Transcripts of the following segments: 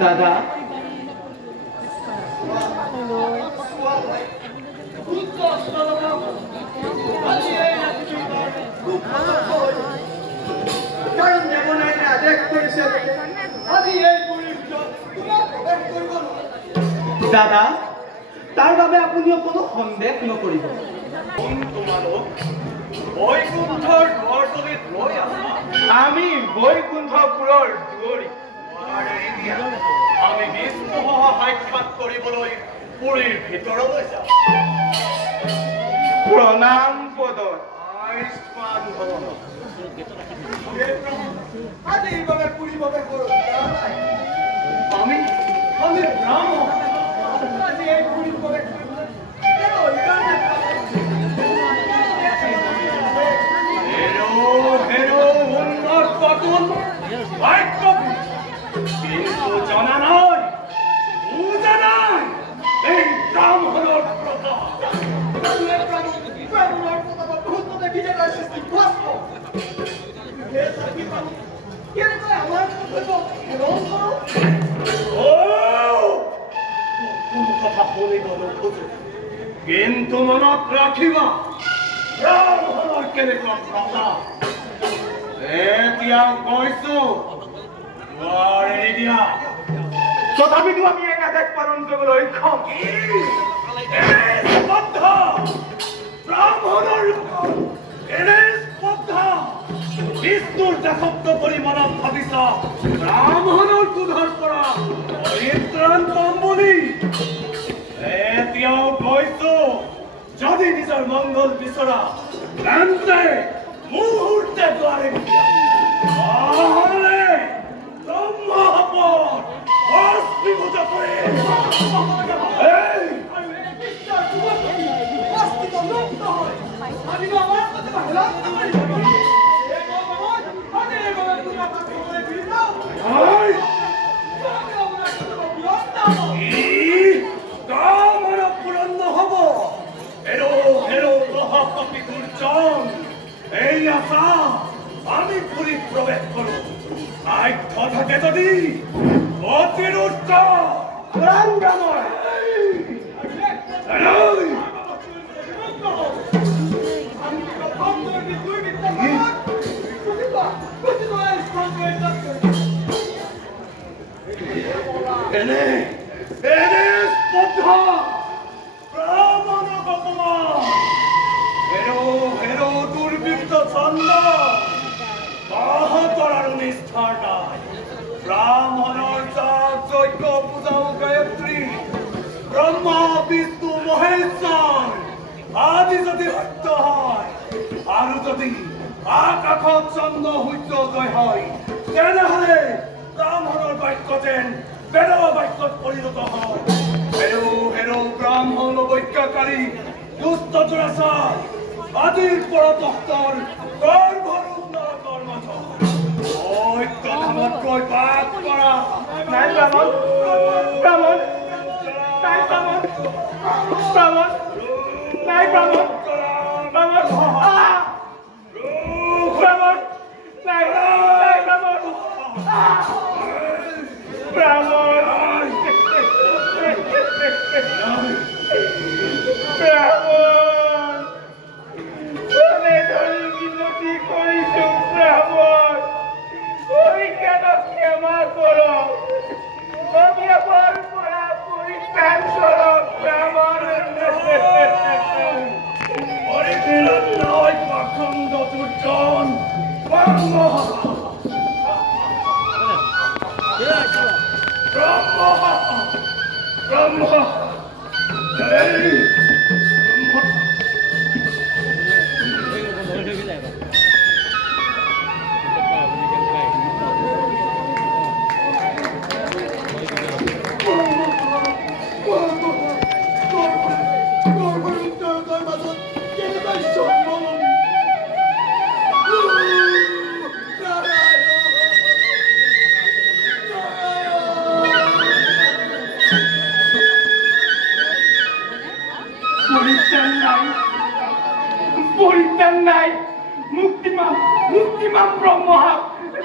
দাদা দাদা তাৰ বাবে আপুনিও কোনো সন্দেহ নকৰিব আমি বৈকুণ্ঠপুৰৰ দুৱৰী আমি বিষ্ণু সাক্ষাৎ কৰিবলৈ পুৰীৰ ভিতৰলৈ যাওঁ প্ৰণাম পদত আয়ুষ্মান ভৱ আমি আমি ৰাম কিন্তু জানা নয় বুঝা নাই এই ব্ৰাহ্মণেৰ কিন্তু মনত ৰাখিবা ব্ৰাহ্মণেৰ কেনেকুৱা কথা এতিয়া কৈছো তথাপিতো আমি এই আদেশ পালন কৰিবলৈ সক্ষম বিষ্ণুৰ দাসত্ব কৰি মনত ভাবিছা ব্ৰাহ্মণৰ ক্ৰোধৰ পৰা পৰিত্ৰাণ পাম বুলি এতিয়াও কৈছো যদি নিজৰ মংগল বিচৰা তেন্তে মুহূৰ্তে দুৱাৰে আমি পুরী প্রবেশ করো আইথ থাকে যদি অতিরুদ্ধ দুর্বৃত্ত ছন্দ বাহাতর নিষ্ঠার নাই ব্রাহ্মণর যজ্ঞ পূজা গায়ত্রী ব্রহ্মা বিষ্ণু মহেশ্বর আদি যদি সত্য হয় আর যদি আকাশত চন্দ্র সূর্যোদয় হয় তেনেহলে ব্রাহ্মণর বাক্য যেন বেদ বাক্যত পরিণত হয় হেরো হেরো ব্রাহ্মণ বৈজ্ঞাকারী দুষ্ট দুরাচার আদির পরতত্তর গর্ভরূপ নরকর মাঝ ঐক্য ধামতকৈ পাপ কৰা নাই ব্ৰাহ্মণ ব্ৰাহ্মণ নাই ব্ৰাহ্মণ ব্ৰাহ্মণ নাই ব্ৰাহ্মণ ব্ৰাহ্মণ ব্ৰাহ্মণ নাই নাই ব্ৰাহ্মণ ব্ৰাহ্মণ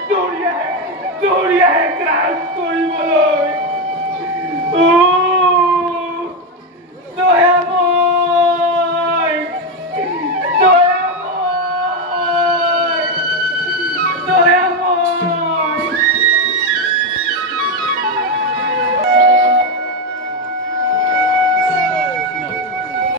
দৌৰি আহে ক্ৰাইম কৰিবলৈ